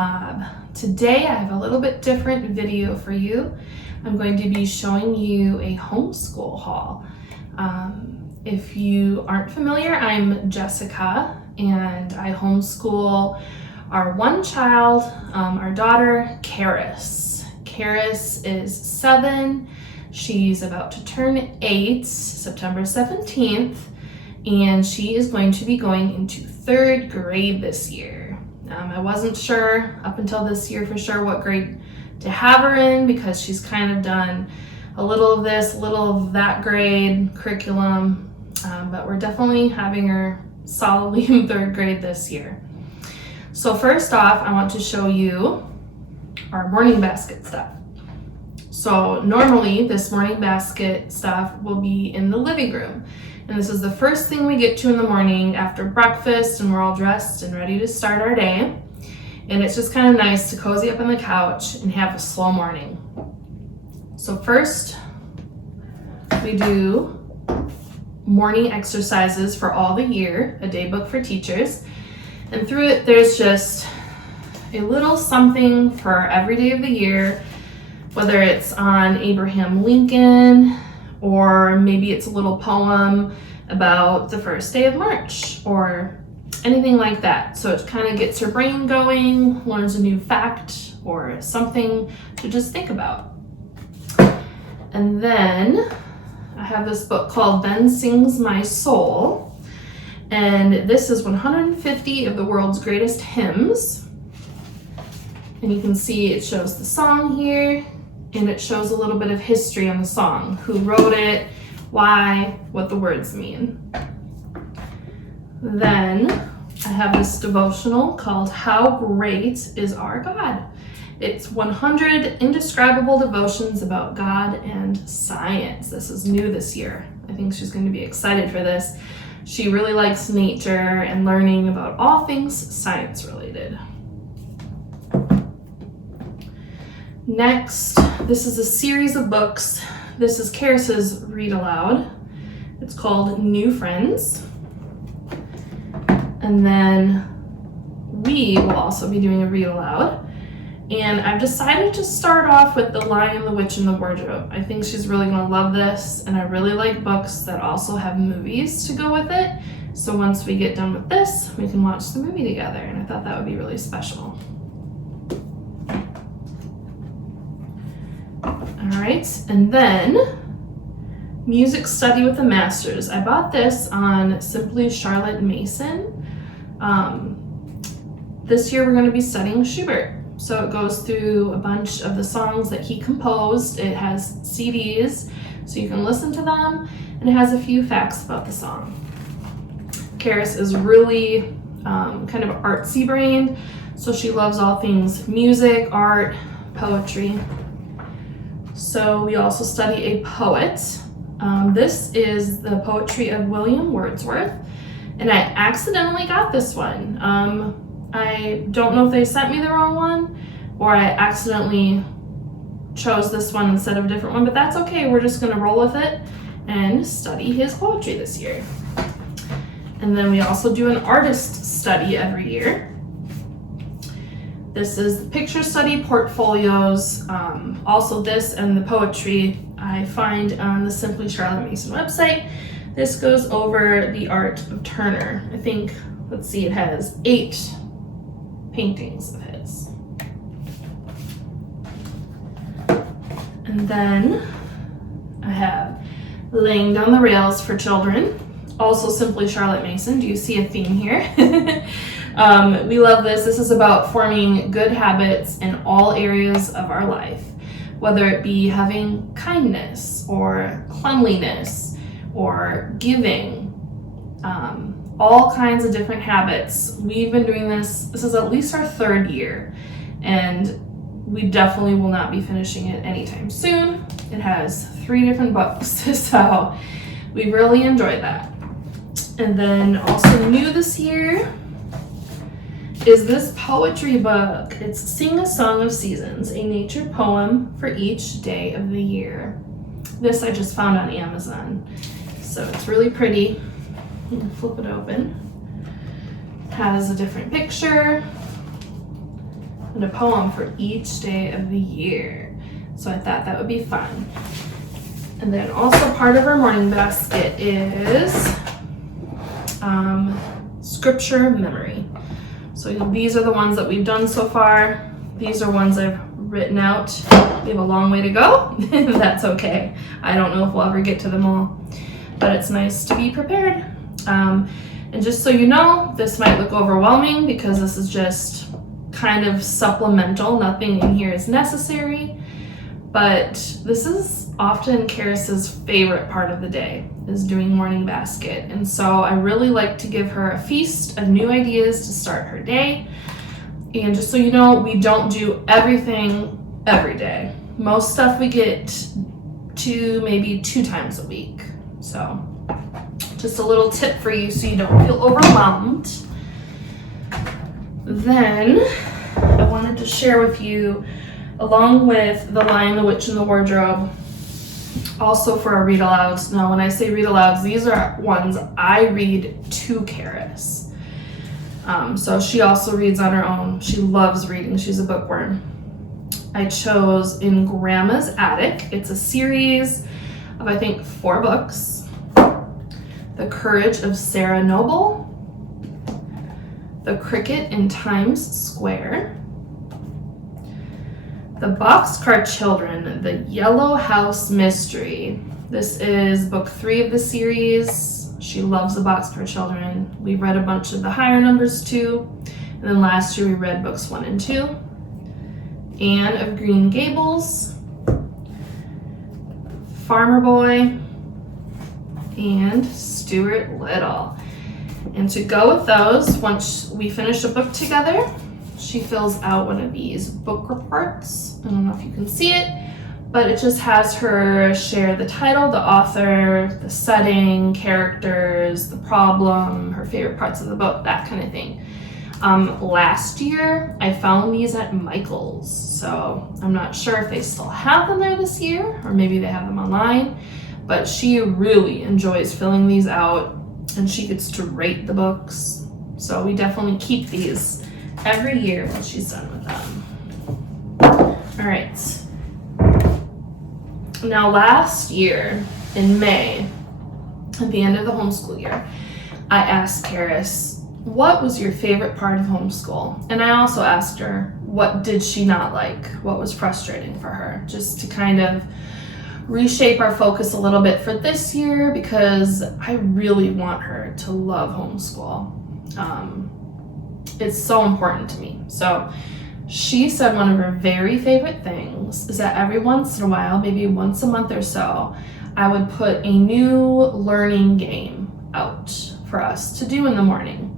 Mob. Today I have a little bit different video for you. I'm going to be showing you a homeschool haul. If you aren't familiar, I'm Jessica and I homeschool our one child, our daughter, Caris. Caris is 7. She's about to turn 8, September 17th, and she is going to be going into 3rd grade this year. I wasn't sure up until this year for sure what grade to have her in because she's kind of done a little of this, a little of that grade curriculum, but we're definitely having her solidly in 3rd grade this year. So first off, I want to show you our morning basket stuff. So normally this morning basket stuff will be in the living room. And this is the first thing we get to in the morning after breakfast and we're all dressed and ready to start our day. And it's just kind of nice to cozy up on the couch and have a slow morning. So first we do morning exercises for all the year, a day book for teachers. And through it, there's just a little something for every day of the year, whether it's on Abraham Lincoln, or maybe it's a little poem about the first day of March, or anything like that. So it kind of gets her brain going, learns a new fact, or something to just think about. And then I have this book called Ben Sings My Soul. And this is 150 of the world's greatest hymns. And you can see it shows the song here, and it shows a little bit of history on the song, who wrote it, why, what the words mean. Then I have this devotional called How Great is Our God. It's 100 indescribable devotions about God and science. This is new this year. I think she's going to be excited for this. She really likes nature and learning about all things science related. Next, this is a series of books. This is Caris's read aloud. It's called New Friends. And then we will also be doing a read aloud. And I've decided to start off with The Lion, the Witch, and the Wardrobe. I think she's really gonna love this, and I really like books that also have movies to go with it. So once we get done with this, we can watch the movie together, and I thought that would be really special. All right, and then Music Study with the Masters. I bought this on Simply Charlotte Mason. This year we're gonna be studying Schubert. So it goes through a bunch of the songs that he composed. It has CDs, so you can listen to them, and it has a few facts about the song. Caris is really kind of artsy brained, so she loves all things music, art, poetry. So we also study a poet. This is the poetry of William Wordsworth, and I accidentally got this one. I don't know if they sent me the wrong one or I accidentally chose this one instead of a different one, but that's okay. We're just gonna roll with it and study his poetry this year. And then we also do an artist study every year. This is the picture study portfolios. Also this and the poetry I find on the Simply Charlotte Mason website. This goes over the art of Turner. I think, let's see, it has 8 paintings of his. And then I have Laying Down the Rails for Children, also Simply Charlotte Mason. Do you see a theme here? We love this. This is about forming good habits in all areas of our life, whether it be having kindness or cleanliness or giving, all kinds of different habits. We've been doing this. This is at least our 3rd year, and we definitely will not be finishing it anytime soon. It has 3 different books, so we really enjoyed that. And then also new this year is this poetry book. It's Sing a Song of Seasons, a nature poem for each day of the year. This I just found on Amazon, so it's really pretty. Flip it open. Has a different picture. and a poem for each day of the year. So I thought that would be fun. And then also part of our morning basket is scripture memory. So these are the ones that we've done so far. These are ones I've written out. We have a long way to go. That's okay. I don't know if we'll ever get to them all, but it's nice to be prepared. And just so you know, this might look overwhelming because this is just kind of supplemental. Nothing in here is necessary, but this is often Caris's favorite part of the day, is doing morning basket. And so I really like to give her a feast of new ideas to start her day. And just so you know, we don't do everything every day. Most stuff we get to maybe 2 times a week. So just a little tip for you so you don't feel overwhelmed. Then I wanted to share with you, along with The Lion, the Witch, and the Wardrobe, also for our read alouds. Now, when I say read alouds, these are ones I read to Caris. So she also reads on her own. She loves reading. She's a bookworm. I chose In Grandma's Attic. It's a series of, I think, 4 books. The Courage of Sarah Noble, The Cricket in Times Square, The Boxcar Children, The Yellow House Mystery. This is book 3 of the series. She loves The Boxcar Children. We read a bunch of the higher numbers too. And then last year we read books 1 and 2. Anne of Green Gables, Farmer Boy, and Stuart Little. And to go with those, once we finish a book together, she fills out one of these book reports. I don't know if you can see it, but it just has her share the title, the author, the setting, characters, the problem, her favorite parts of the book, that kind of thing. Last year, I found these at Michael's, so I'm not sure if they still have them there this year, or maybe they have them online. But she really enjoys filling these out, and she gets to rate the books. So we definitely keep these every year when she's done with them. All right. Now last year in May, at the end of the homeschool year, I asked Caris, what was your favorite part of homeschool? And I also asked her, what did she not like? What was frustrating for her? Just to kind of reshape our focus a little bit for this year, because I really want her to love homeschool. It's so important to me. So she said one of her very favorite things is that every once in a while, maybe once a month or so, I would put a new learning game out for us to do in the morning.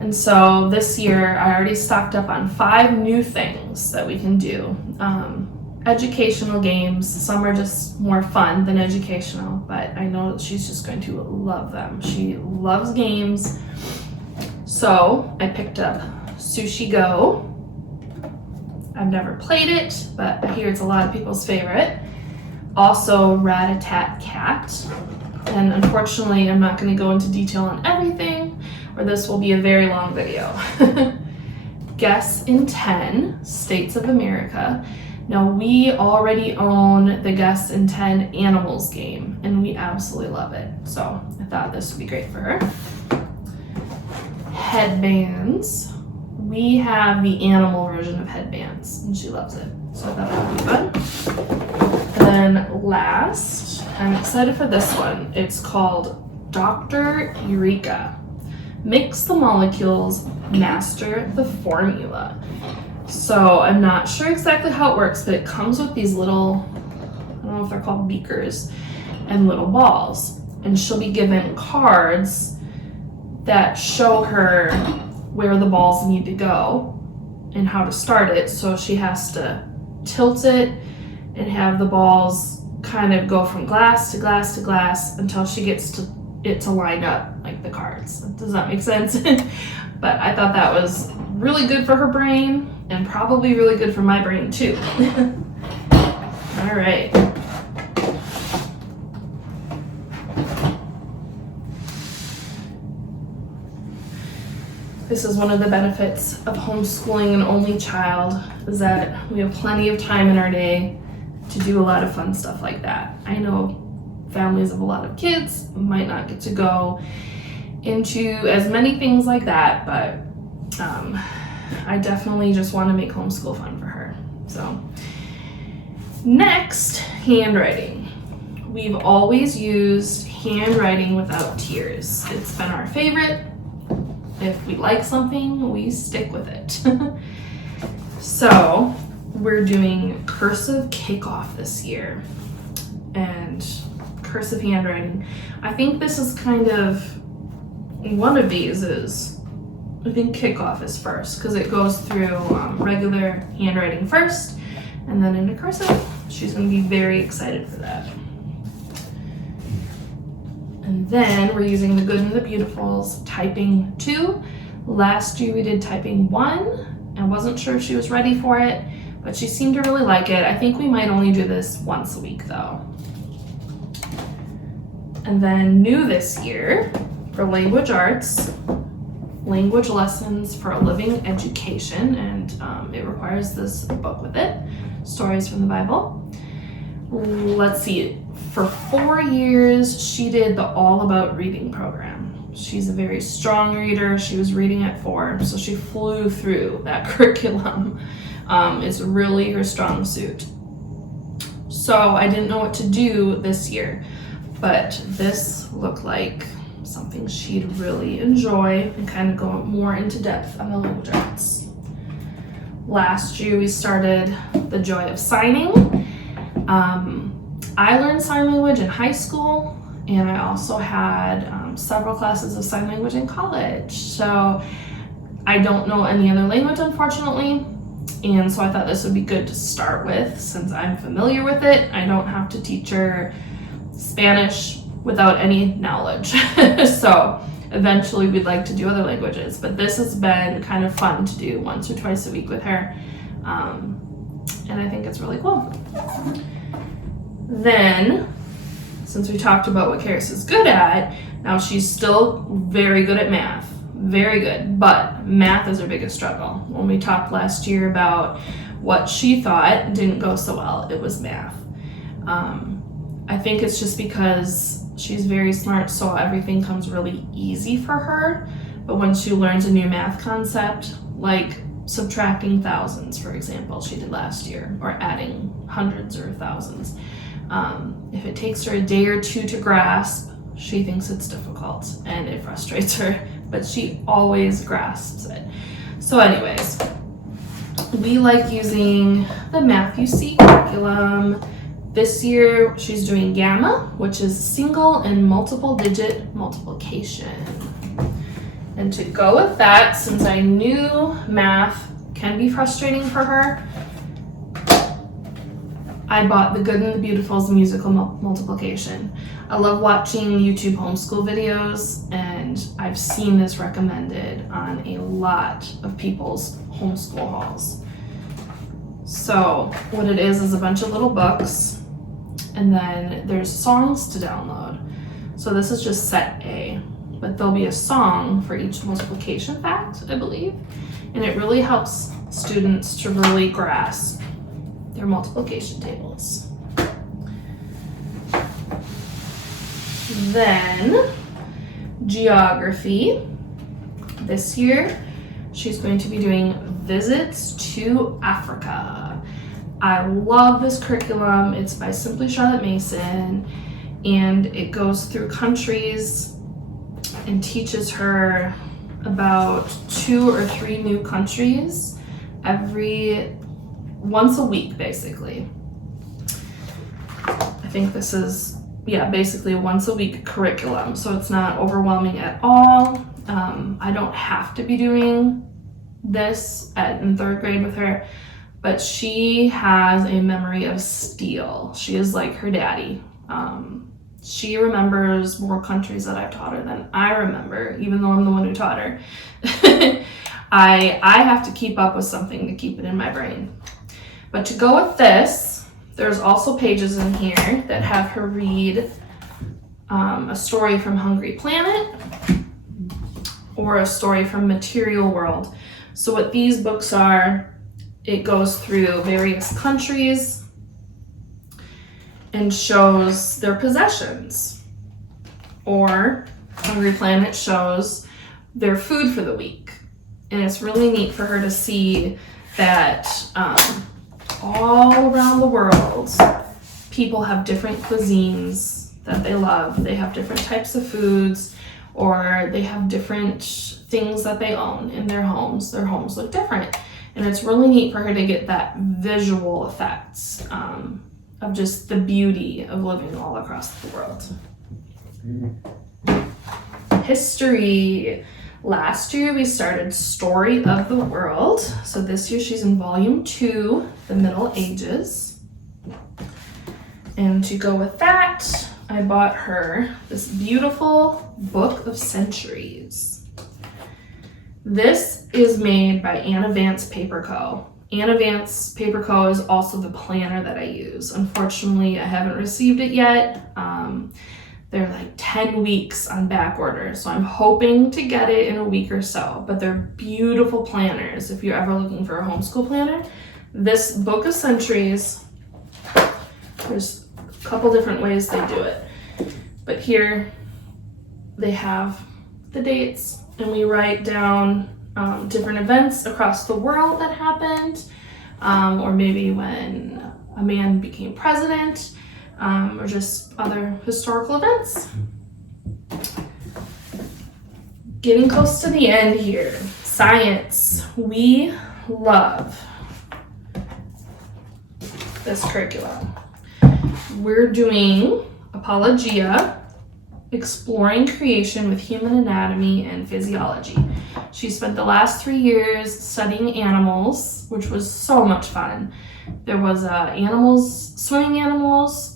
And so this year I already stocked up on 5 new things that we can do. Educational games. Some are just more fun than educational, but I know that she's just going to love them. She loves games. So I picked up Sushi Go. I've never played it, but I hear it's a lot of people's favorite. Also Rat-a-tat-cat. And unfortunately, I'm not going to go into detail on everything, or this will be a very long video. Guess in 10 States of America. Now, we already own the Guess in 10 Animals game, and we absolutely love it. So I thought this would be great for her. Headbands. We have the animal version of headbands, and she loves it. So I thought that would be fun. And then last, I'm excited for this one. It's called Dr. Eureka. Mix the molecules, master the formula. So I'm not sure exactly how it works, but it comes with these little, I don't know if they're called beakers, and little balls. And she'll be given cards that show her where the balls need to go and how to start it. So she has to tilt it and have the balls kind of go from glass to glass to glass until she gets to it to line up like the cards. Does that make sense? But I thought that was really good for her brain and probably really good for my brain too. All right. This is one of the benefits of homeschooling an only child, is that we have plenty of time in our day to do a lot of fun stuff like that. I know families of a lot of kids might not get to go into as many things like that, but I definitely just want to make homeschool fun for her. So next, handwriting. We've always used handwriting without tears. It's been our favorite. If we like something, we stick with it. So we're doing cursive kickoff this year and cursive handwriting. I think this is kind of, one of these is, I think kickoff is first because it goes through regular handwriting first and then into cursive. She's going to be very excited for that. And then we're using the Good and the Beautifuls typing 2. Last year we did typing 1. I wasn't sure if she was ready for it, but she seemed to really like it. I think we might only do this once a week though. And then new this year for language arts, language lessons for a living education, and it requires this book with it, Stories from the Bible. Let's see, for 4 years, she did the All About Reading program. She's a very strong reader. She was reading at 4, so she flew through that curriculum. It's really her strong suit. So I didn't know what to do this year, but this looked like something she'd really enjoy and kind of go more into depth on the language arts. Last year, we started the Joy of Signing. I learned sign language in high school, and I also had several classes of sign language in college. So I don't know any other language, unfortunately, and so I thought this would be good to start with since I'm familiar with it. I don't have to teach her Spanish without any knowledge. So eventually we'd like to do other languages, but this has been kind of fun to do once or twice a week with her, and I think it's really cool. Then, since we talked about what Caris is good at, now she's still very good at math, very good, but math is her biggest struggle. When we talked last year about what she thought didn't go so well, it was math. I think it's just because she's very smart, so everything comes really easy for her, but when she learns a new math concept, like subtracting thousands, for example, she did last year, or adding hundreds or thousands, if it takes her a day or two to grasp, she thinks it's difficult and it frustrates her, but she always grasps it. So anyways, we like using the Math You See curriculum. This year she's doing Gamma, which is single and multiple digit multiplication. And to go with that, since I knew math can be frustrating for her, I bought the Good and the Beautiful's musical multiplication. I love watching YouTube homeschool videos, and I've seen this recommended on a lot of people's homeschool hauls. So what it is a bunch of little books, and then there's songs to download. So this is just set A, but there'll be a song for each multiplication fact, I believe, and it really helps students to really grasp their multiplication tables. Then geography. This year she's going to be doing visits to Africa. I love this curriculum. It's by Simply Charlotte Mason, and it goes through countries and teaches her about 2 or 3 new countries once a week, basically. I think this is, basically a once a week curriculum, so it's not overwhelming at all. I don't have to be doing this in 3rd grade with her, but she has a memory of steel. She is like her daddy. She remembers more countries that I've taught her than I remember, even though I'm the one who taught her. I have to keep up with something to keep it in my brain. But to go with this, there's also pages in here that have her read a story from Hungry Planet, or a story from material world. So what these books are, it goes through various countries and shows their possessions. Or Hungry Planet shows their food for the week. And it's really neat for her to see that all around the world, people have different cuisines that they love. They have different types of foods, or they have different things that they own in their homes. Their homes look different. And it's really neat for her to get that visual effects of just the beauty of living all across the world. History. Last year we started Story of the World. So this year she's in volume 2, the Middle Ages. And to go with that, I bought her this beautiful Book of Centuries. This is made by Anna Vance Paper Co. Anna Vance Paper Co. is also the planner that I use. Unfortunately, I haven't received it yet. They're like 10 weeks on back order, so I'm hoping to get it in a week or so. But they're beautiful planners if you're ever looking for a homeschool planner. This Book of Centuries, there's a couple different ways they do it. But here they have the dates, and we write down different events across the world that happened, or maybe when a man became president, or just other historical events. Getting close to the end here. Science. We love this curriculum. We're doing Apologia, Exploring Creation with Human Anatomy and Physiology. She spent the last 3 years studying animals, which was so much fun. There was animals, swimming animals,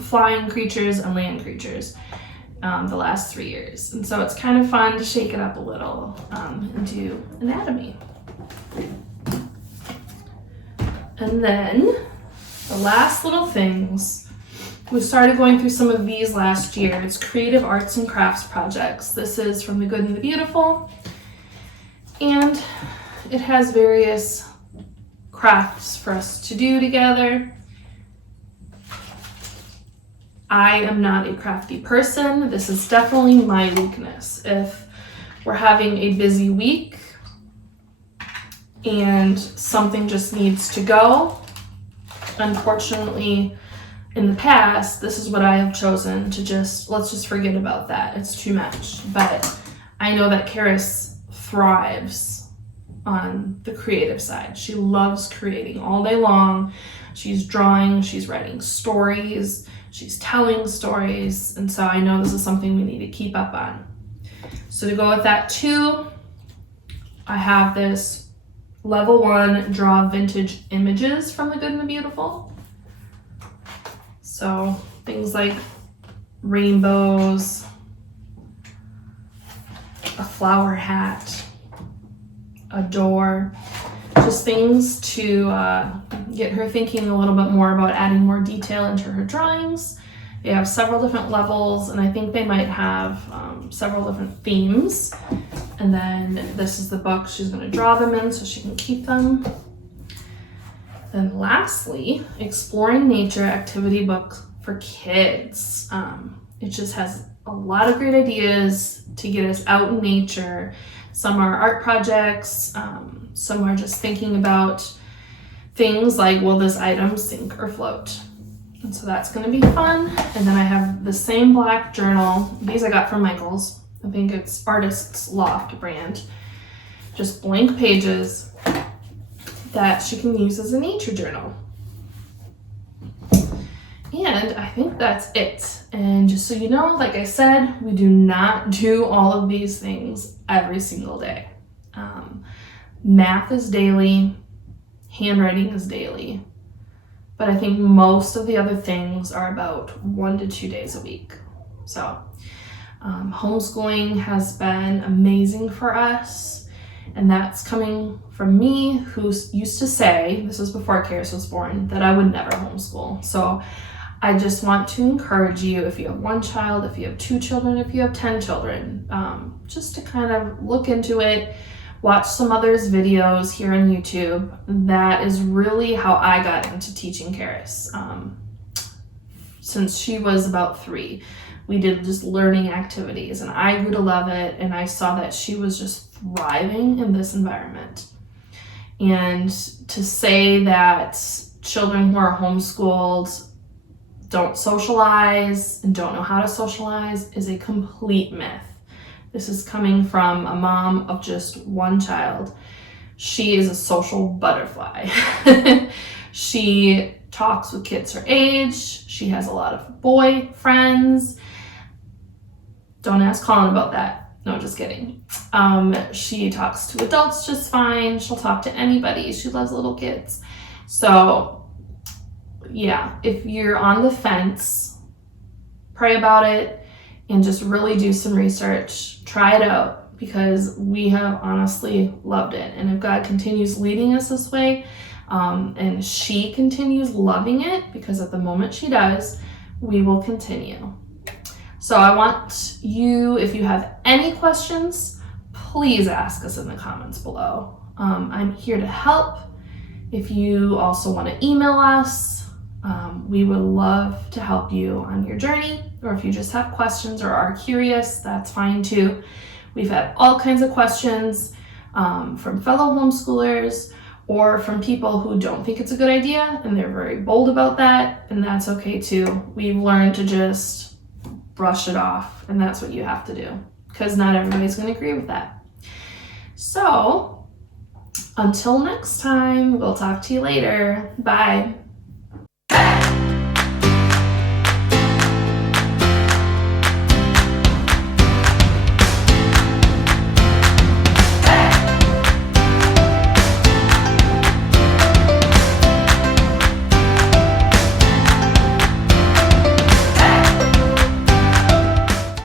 flying creatures, and land creatures the last 3 years. And so it's kind of fun to shake it up a little and do anatomy. And then the last little things, we started going through some of these last year. It's creative arts and crafts projects. This is from The Good and the Beautiful. And it has various crafts for us to do together. I am not a crafty person. This is definitely my weakness. If we're having a busy week and something just needs to go, unfortunately, in the past, this is what I have chosen to let's just forget about that. It's too much. But I know that Caris thrives on the creative side. She loves creating all day long. She's drawing, she's writing stories, she's telling stories, and so I know this is something we need to keep up on. So to go with that too, I have this level 1 draw vintage images from The Good and the Beautiful. So things like rainbows, a flower hat, a door, just things to get her thinking a little bit more about adding more detail into her drawings. They have several different levels, and I think they might have several different themes. And then this is the book she's going to draw them in so she can keep them. Then lastly, Exploring Nature activity book for kids. It just has a lot of great ideas to get us out in nature. Some are art projects, some are just thinking about things like, will this item sink or float? And so that's going to be fun. And then I have the same black journal. These I got from Michael's. I think it's Artist's Loft brand. Just blank pages that she can use as a nature journal. And I think that's it. And just so you know, like I said, we do not do all of these things every single day. Math is daily, handwriting is daily, but I think most of the other things are about 1 to 2 days a week. So homeschooling has been amazing for us, and that's coming from me, who used to say, this was before Caris was born, that I would never homeschool. So I just want to encourage you, if you have one child, if you have 2 children, if you have 10 children, just to kind of look into it, watch some others' videos here on YouTube. That is really how I got into teaching Caris. Since she was about 3, we did just learning activities, and I grew to love it, and I saw that she was just thriving in this environment. And to say that children who are homeschooled don't socialize and don't know how to socialize is a complete myth. This is coming from a mom of just 1 child. She is a social butterfly. She talks with kids her age. She has a lot of boy friends. Don't ask Colin about that. No, just kidding. She talks to adults just fine. She'll talk to anybody. She loves little kids. So yeah, if you're on the fence, pray about it and just really do some research. Try it out, because we have honestly loved it. And if God continues leading us this way, and she continues loving it, because at the moment she does, we will continue. So I want you, if you have any questions, please ask us in the comments below. I'm here to help. If you also want to email us, we would love to help you on your journey. Or if you just have questions or are curious, that's fine too. We've had all kinds of questions from fellow homeschoolers, or from people who don't think it's a good idea and they're very bold about that, and that's okay too. We've learned to just brush it off, and that's what you have to do, because not everybody's going to agree with that. So until next time, we'll talk to you later. Bye.